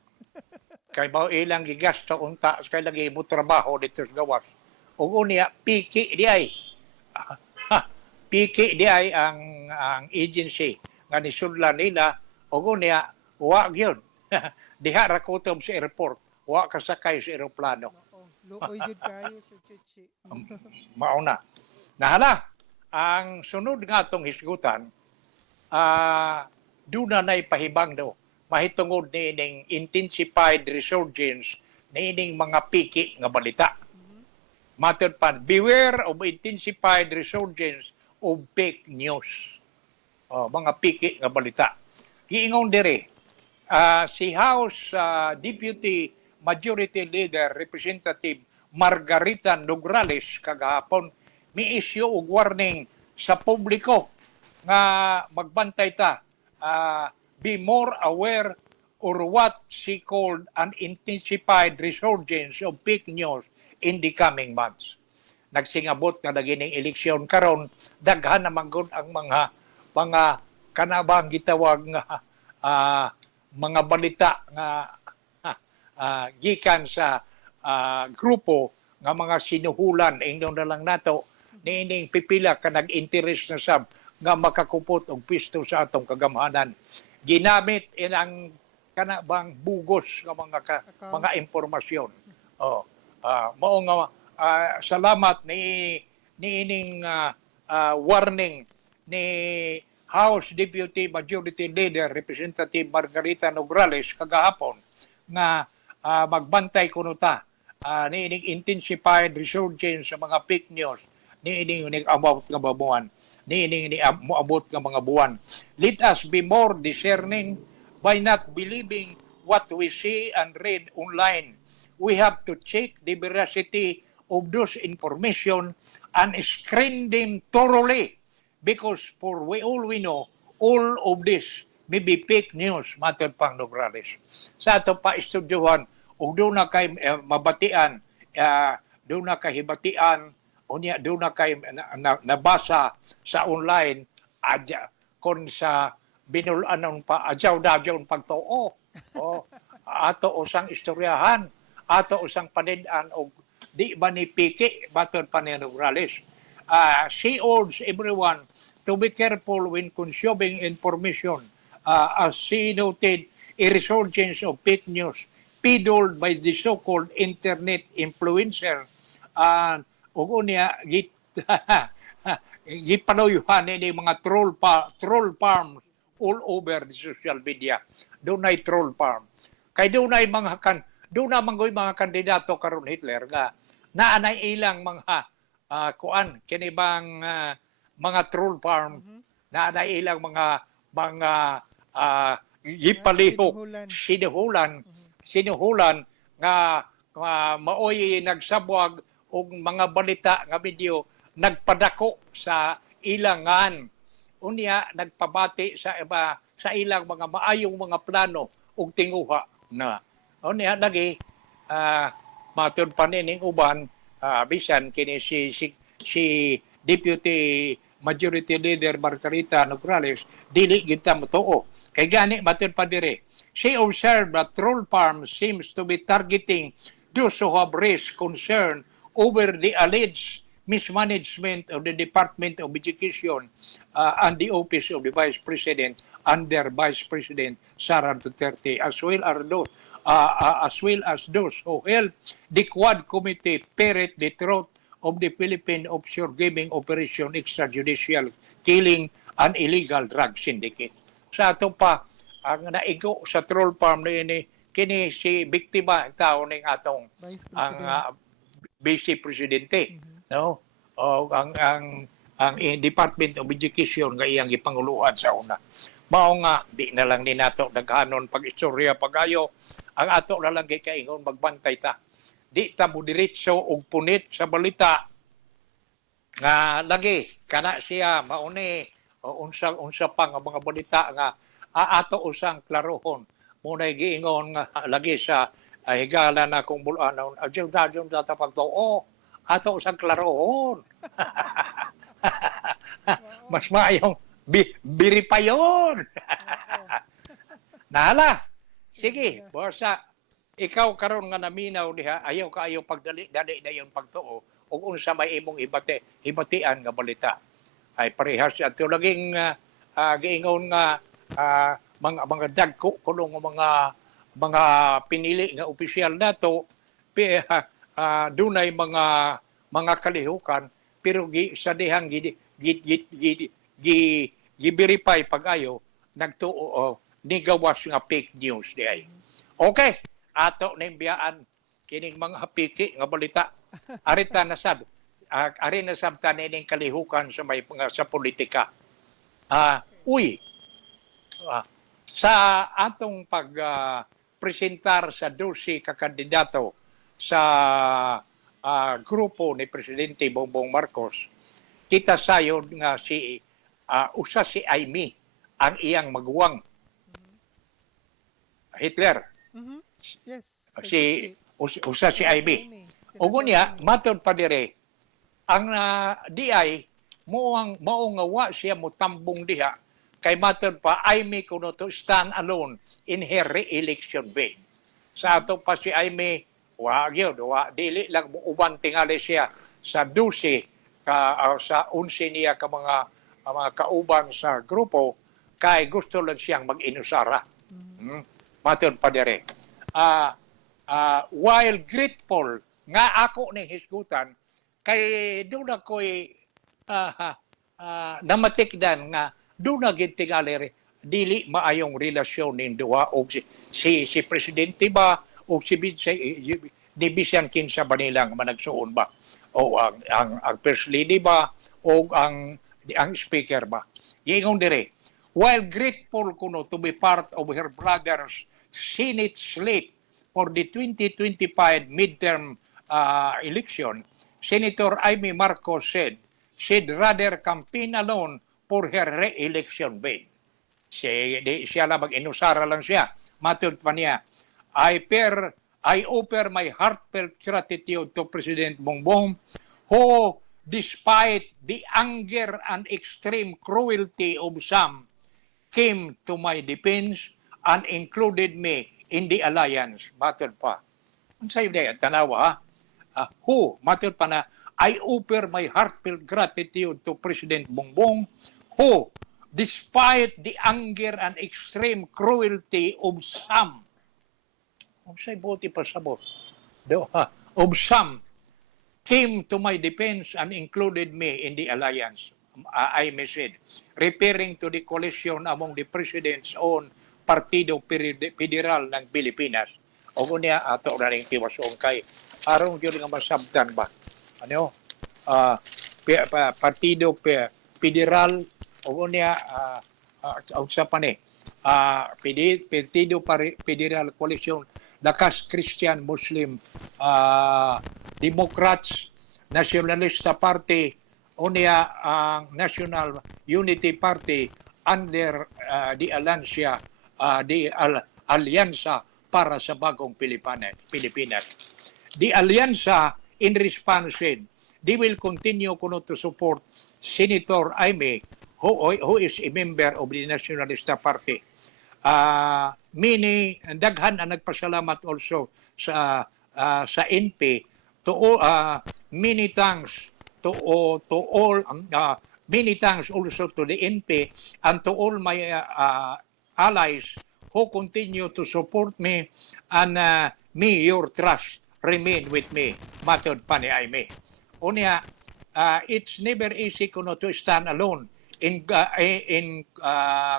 Kay bao ilang gigasto unta kay lagi mo trabaho dito sa gawas. Ug unya piki di ay. Piki di ay ang agency nga nisudlan nila ug unya wa gyud. Diha ra kutob sa airport. Wa ka sakay sa eroplano. Luoy jud kayo Sir Chuchi. Mauna. Nahala, ang sunod nga itong hisgutan, doon na ipahibang daw. Mahitungod ni ining intensified resurgence ni ining mga piki nga balita. Matod pa, beware of intensified resurgence of fake news. Mga piki nga balita. Giingon dire, si House Deputy Majority Leader Representative Margarita Nograles kagahapon mi-issue og warning sa publiko nga magbantay ta, be more aware or what she called an intensified resurgence of fake news in the coming months. Nagsingabot nga nagining eleksyon karon daghan naman gud ang mga kanabang gitawag nga mga balita nga gikan sa grupo nga mga sinuhulan ingnon na lang nato niining pipila ka nag-interest na sab nga makakupot og pisto sa atong kagamhanan. Ginamit ilang kana bang bugos nga mga impormasyon. Oh, mao nga salamat niining warning ni House Deputy Majority Leader Representative Margarita Nograles kagahapon nga magbantay kuno ta niining intensified resurgence sa mga fake news niining nag-abot nga buwan niining moabot nga mga buwan. Let us be more discerning by not believing what we see and read online. We have to check the veracity of those information and screen them thoroughly because for all we know, all of this may be fake news, matod pang Nograles. Sa ato pa estudyohan, o doon na kay mabatian, doon na kay hibatian, o niya doon na kay nabasa sa online, kung sa binulanon pa, adyaw-dadyaw pagtuo, ato usang istoryahan, ato usang panindan, o di ba ni Piki, matod pa ni Nograles. She urges everyone to be careful when consuming information. As she noted, a resurgence of fake news peddled by the so-called internet influencer. Ug unya gipanuyuhan ni mga troll farms all over the social media. Dunay troll farm. Kay dunay mga mga kandidato karon Hitler nga naanay ilang mga kini bang mga troll farm naanay ilang mga gipalihok sinuhulan nga maoy nagsabwag og mga balita nga video nagpadako sa ilangan unya nagpabati sa iba sa ilang mga maayong mga plano ug tinguha na unya lagi matud pa nining uban bisan kini si Deputy Majority Leader Margarita Nograles dili kita motuo kay gani matud pa dire. She observed that troll farm seems to be targeting those who have raised concern over the alleged mismanagement of the Department of Education and the Office of the Vice President under Vice President Sara Duterte, as well as those who helped the Quad Committee ferret the truth of the Philippine offshore gaming operation extrajudicial killing an illegal drug syndicate. Sa ato pa, ang naigo sa troll farm na ini, kini si biktima ang tao ng atong Vice Presidente. No? O ang Department of Education nga iyang gipanguluan sa una. Mao nga di na lang ni nato naghanon pag-istorya pagayo ang ato na lang kaingon magbantay ta. Di ta mo diretso og punit sa balita nga lagi kana siya mauni unsa pa nga mga balita nga ato usang klarohon munay giingon nga lagi sa higala na kung bulanon adjung data pagtuo ato usang klarohon. Mas maayong biri pa yun. Nala, sige, basta ikaw karon nga naminaw diha, ayaw pagdali na yung pagtuo, o unsa may imong hibatian nga balita. Ay parehas ato laging giingon nga mga dagko kulong mga pinili nga opisyal nato dunay mga kalihukan pero sa dihang gi-verify pag-ayo nagtuo nigawas nga fake news di ay. Okay, ato na imbiyaan kining mga piki nga balita. Arita na sab tanin kalihukan sa may sa politika. Sa atong pag-presentar sa 12 ka kandidato sa grupo ni Presidente Bongbong Marcos, kita sayod nga usa si Amy ang iyang maguwang. Hitler. Yes. Usa si Amy. O gunya, matod pa dire, ang DI, mao nga wa siya mutambong diha, kay matod pa, Amy kuno to stand alone in her re-election bid. Sa ato pa si Amy, Wa gyud, dili lang uban tingali siya sa 12 sa 11 niya ka mga kauban sa grupo kay gusto lang siyang mag-inusara. Matod pa dire. While grateful nga ako ning hisgutan kay doon ako'y namatikdan nga doon na gid tingali dili maayong relasyon ning duha og si presidente ba o si Bisang kinsa ba nilang managsuon ba o ang first lady ba o ang speaker ba. Ingon dire, while grateful kuno to be part of her brother's Senate slate for the 2025 midterm election, Senator Amy Marcos said she'd rather campaign alone for her re-election bid. Siya lang mag-inusara lang siya. Matod pa niya, I offer my heartfelt gratitude to President Bongbong who, despite the anger and extreme cruelty of some, came to my defense and included me in the alliance. Matod pa. Ang sayo na tanawa, who, matod pa na, I offer my heartfelt gratitude to President Bongbong who, despite the anger and extreme cruelty of some, of some came to my defense and included me in the alliance, I said, referring to the coalition among the President's own Partido Federal ng Pilipinas. O kunya, ato na rin tiwasong kay, arong yun nga masabtan ba? Ano? Partido Federal, o kunya, sa pa ni, Partido Federal Coalition, Lakas Christian Muslim Democrats, Nationalista Party, o niya ang National Unity Party under the Alyansa para sa bagong Pilipinas. The Alyansa in response said, they will continue to support Senator Amy, who is a member of the Nationalista Party. Daghan ang nagpasalamat also sa NP to many thanks to all many thanks also to the NP and to all my allies who continue to support me and may your trust remain with me. Matod pa ni Aimee. Unya, it's never easy to stand alone in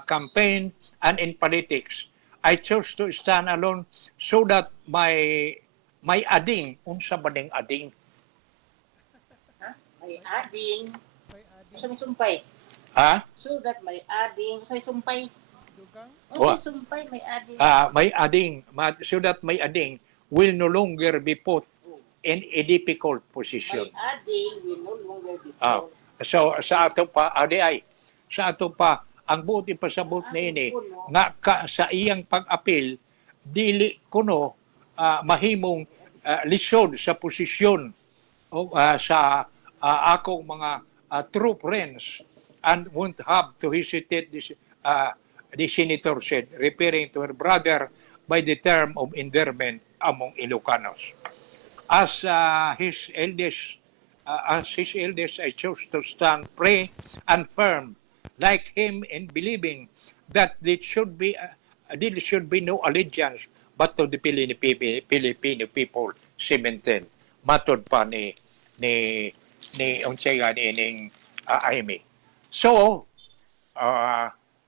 campaign and in politics. I chose to stand alone so that my ading, unsa ba ning ading? May ading. Sa may sumpay. Ha? So that may ading. Sa may sumpay. Dugang? Sa sumpay may ading. May ading. So that may ading will no longer be put in a difficult position. May ading will no longer be put. So sa ato pa, sa ato pa, ang buti pasabot na ini, nga sa iyang pag-apil, dili kuno mahimong lisod sa posisyon sa akong mga true friends and won't have to hesitate, the senator said, referring to her brother by the term of endearment among Ilocanos. As his eldest, I chose to stand pray and firm like him in believing that there should be no allegiance but to the Filipino people, cemented. Matod pa ni unsay ning Aimee. So,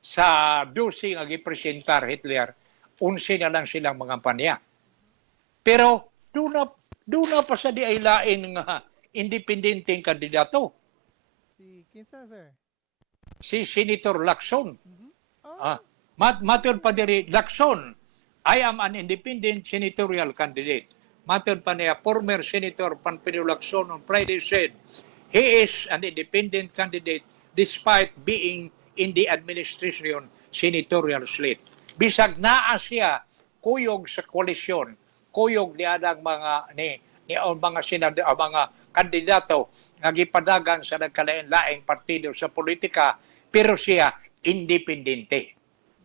sa 12 nga gipresentar Hitler, 11 na lang silang mga panya. Pero doon na pa sa di ay lain nga independenteng kandidato. Si kinsa, sir? Si Senator Lacson. Oh. Matod pa diri, Lacson, I am an independent senatorial candidate. Matod pa niya, former Senator Panpino Lacson on Friday said, he is an independent candidate despite being in the administration senatorial slate. Bisag naa siya kuyog sa koalisyon, kuyog ni adang mga mga kandidato nga gipadagan sa nagkalain-laing partido sa politika, pero siya independente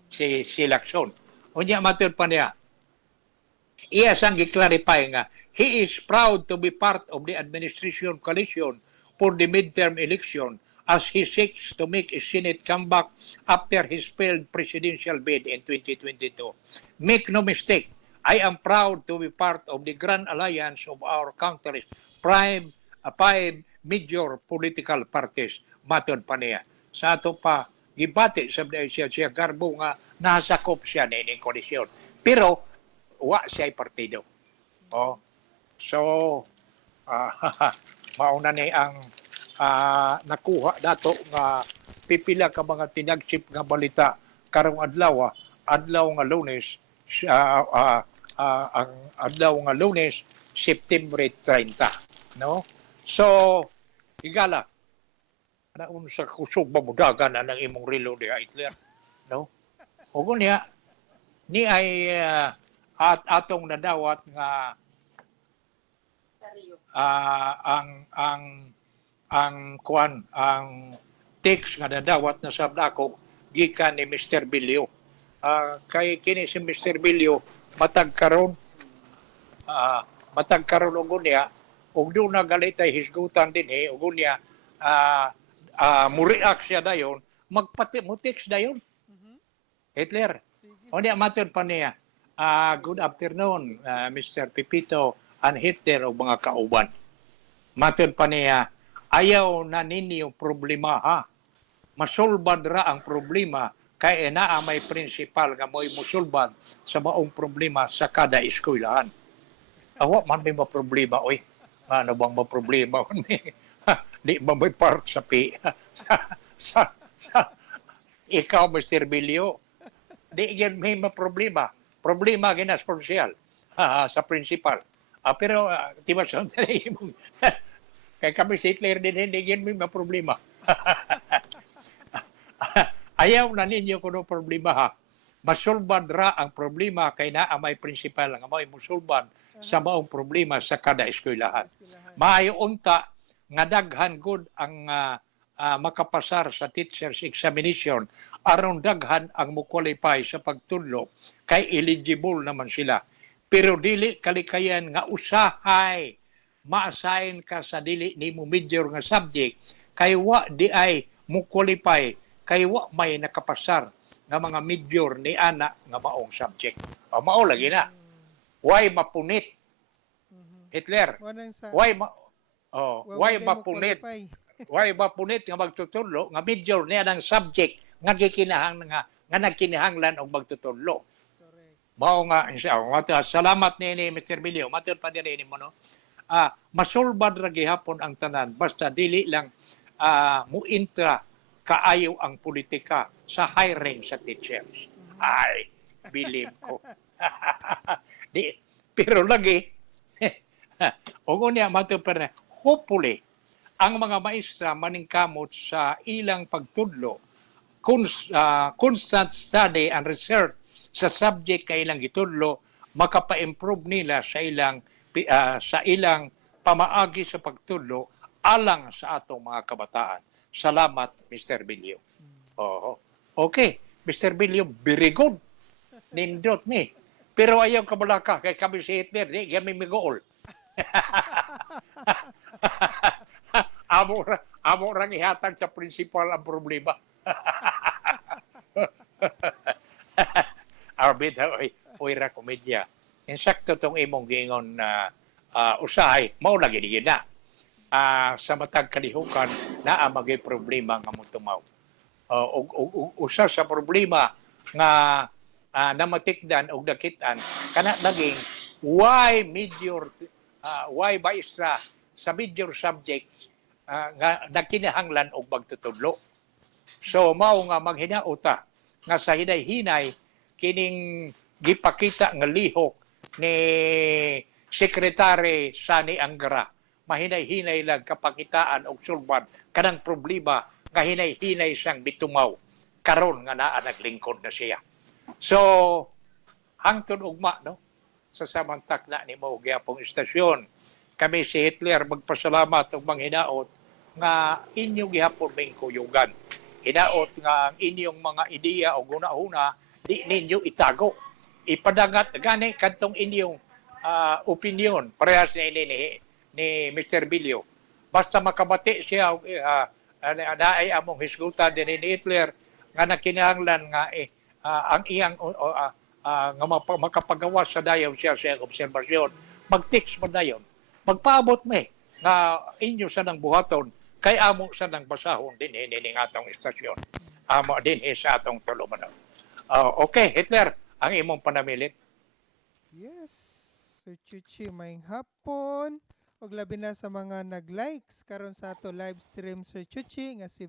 si Lacson. Unya matod pa niya, Iya sang gi-clarify nga he is proud to be part of the administration coalition for the midterm election as he seeks to make a Senate comeback after his failed presidential bid in 2022. Make no mistake, I am proud to be part of the grand alliance of our country's five major political parties, matod pa niya. Sa ato pa, gibati sa siya garbo nga nasakop siya na ining koalisyon. Pero, wa siya partido. Oh. So, mauna ni ang nakuha dato nga pipila ka mga tinagsip nga balita karong adlaw nga Lunes ang adlaw nga Lunes September 30, no? So higala ana unsa kusog bamudagan ang imong relo diha Hitler, no? Ug niya ni ay at atong nadawat nga ang text nga nadawat na sabdako gikan ni Mr. Bilio. Kay kini si Mr. Bilio matag karon og niya ug do na galitay hisgutan din ug niya mo-react siya dayon magpati mo text dayon. Hitler. O niya matod pa niya. Good afternoon, Mr. Pepito and Hitler o mga kauban. Matod pa niya, ayaw na ninyo problema ha. Masulbad ra ang problema kay naa may principal nga mo'y musulbad sa maong problema sa kada eskwelahan. Awa man may problema oy. Ano bang problema di ba may part sa ikaw Mr. Bilio. Di yan may problema. Problema ginas provincial sa principal. Pero tiba sa kay kami si Hitler din hindi yan may problema. Ayaw na ninyo kuno problema ha. Masulbad ra ang problema kay naa may principal nga may musulbad sa maong problema sa kada eskwelahan. Maayo unta nga daghan gud ang makapasar sa teacher's examination aron daghan ang mo-qualify sa pagtudlo kay eligible naman sila. Pero dili kalikayan nga usahay ma-assign ka sa dili nimo major nga subject kay wa di ay mo-qualify kay wa may nakapasar nga mga major ni ana nga maong subject. Mao lagi na. Why mapunit? Hitler. Why mapunit? Why mapunit nga magtutudlo nga major niya ng subject nga gikinahang nga nagkinahanglan og magtutudlo. Mao nga salamat ni Mr. Bilio. Matod pa dinhi mo no. Masulbad ra gihapon ang tanan basta dili lang muintra kaayo ang politika sa hiring sa teachers. Ay, believe ko. Pero lagi, o niya, hopefully, ang mga maestra maningkamot sa ilang pagtudlo, constant study and research sa subject kay ilang gitudlo, makapa-improve nila sa ilang pamaagi sa pagtudlo alang sa atong mga kabataan. Salamat, Mr. Bilio. Okay, Mr. Bilio, very good. Nindot ni. Pero ayaw kabalaka kay kami si Hitler, di kami migool. Amo rang ihatag sa principal ang problema. Arbit, oy ra komedya. Insakto tong imong gingon na usahay, mao lagi di na. Sa matag kalihukan na magay problema nga motumaw. Usa sa problema nga namatikdan og dakitan kana naging why ba isa sa major subject nga nagkinahanglan og pagtutudlo. So mao nga maghinaota nga sa hinay-hinay kining gipakita nga lihok ni Secretary Sani Angara. Mahinay-hinay lang kapakitaan og sulbad kanang problema nga hinay-hinay siyang bitumaw karon nga naa naglingkod na siya. So hangtod ugma no sa samantak na ni mao gyapong istasyon kami si Hitler magpasalamat og manghinaot nga inyo gihapon may kuyugan. Hinaot nga ang inyong mga ideya o guna-una di ninyo itago. Ipadagat gani kadtong inyong opinion parehas ni Mr. Bilyo. Basta makabati siya naay among hisgutan din ni Hitler nga nakinahanglan nga ang iyang nga makapagawas sa dayon siya sa obserbasyon, mag-text mo dayon, magpaabot me nga inyo sa nang buhaton kay amo sa nang basahon din ning atong istasyon, amo din sa atong tulumanon. Okay, Hitler, ang imong panamilit. Yes, Sir Chuchi, maayong hapon. Og labi na sa mga nag-likes karon sa ato live stream, Sir Chuchi, nga si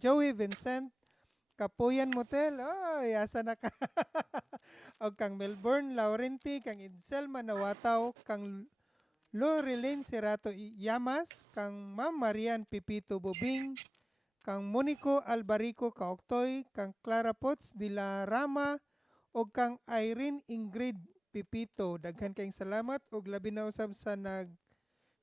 Joey Vincent Kapuyan Motel. Oy, asa na ka? Og kang Melbourne Laurenti, kang Edsel Manawataw, kang Loreline Serato Yamas, kang Ma'am Marian Pipito Bobing, kang Monico Albarico Kaoktoy, kang Clara Potts de la Rama, og kang Irene Ingrid Pipito. Daghan kayong salamat og labi na usab sa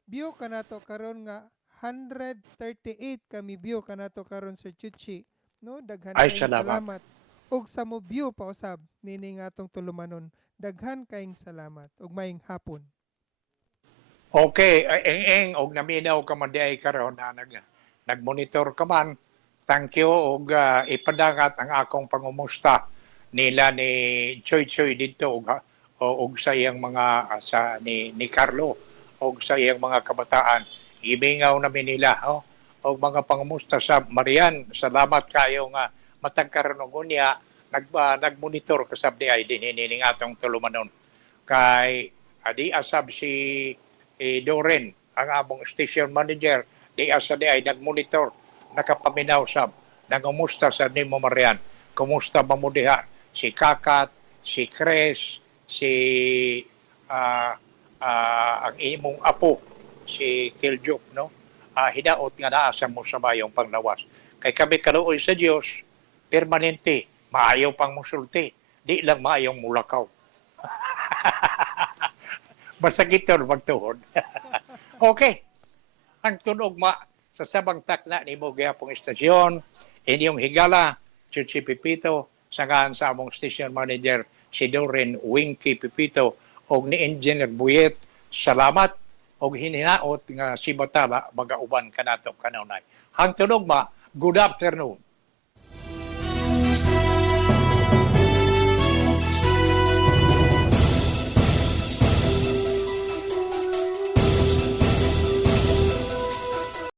view kanato karon nga 138 kami view kanato karon, Sir Chuchi, no? Daghan kayong salamat. Og sa mo view pa usab nini nga atong tulumanon, daghan kayong salamat og maayong hapon. Okay, eng og naminaw ka man diay karon na nagmonitor ka man. Thank you og ipadangat ang akong pangumusta nila ni Choy dito og sa iyang mga ni Carlo og sa iyang mga kabataan. Ibingaw namin nila og mga pangumusta sa Marian. Salamat kayo nga matag karon og unya nagmonitor kasab di ay din ning atong tulumanon. Kay adi asab si Doren ang among station manager, di asa di ay nagmonitor, nakapaminaw sab, nangumusta sa nimo Marian. Kumusta ba mo diha? Si Kakat, si Chris, si ang imong apo, si Kiljuk, no? Hidaot nga naa sa mo sa bayong panglawas. Kay kami kaluoy sa Dios, permanente, maayaw pang musulti, di lang maayong mulakaw. Masakit yun magtuhod. Okay. Ang tunog sa sabang takna ni mo gayapong istasyon, inyong higala, Chuchi Pepito, sangahan sa among station manager, si Doreen Winky Pepito, o ni Engineer Buyet, salamat, o hininaot nga si Batala, magauban kanato kanunay. Ang tunog good afternoon.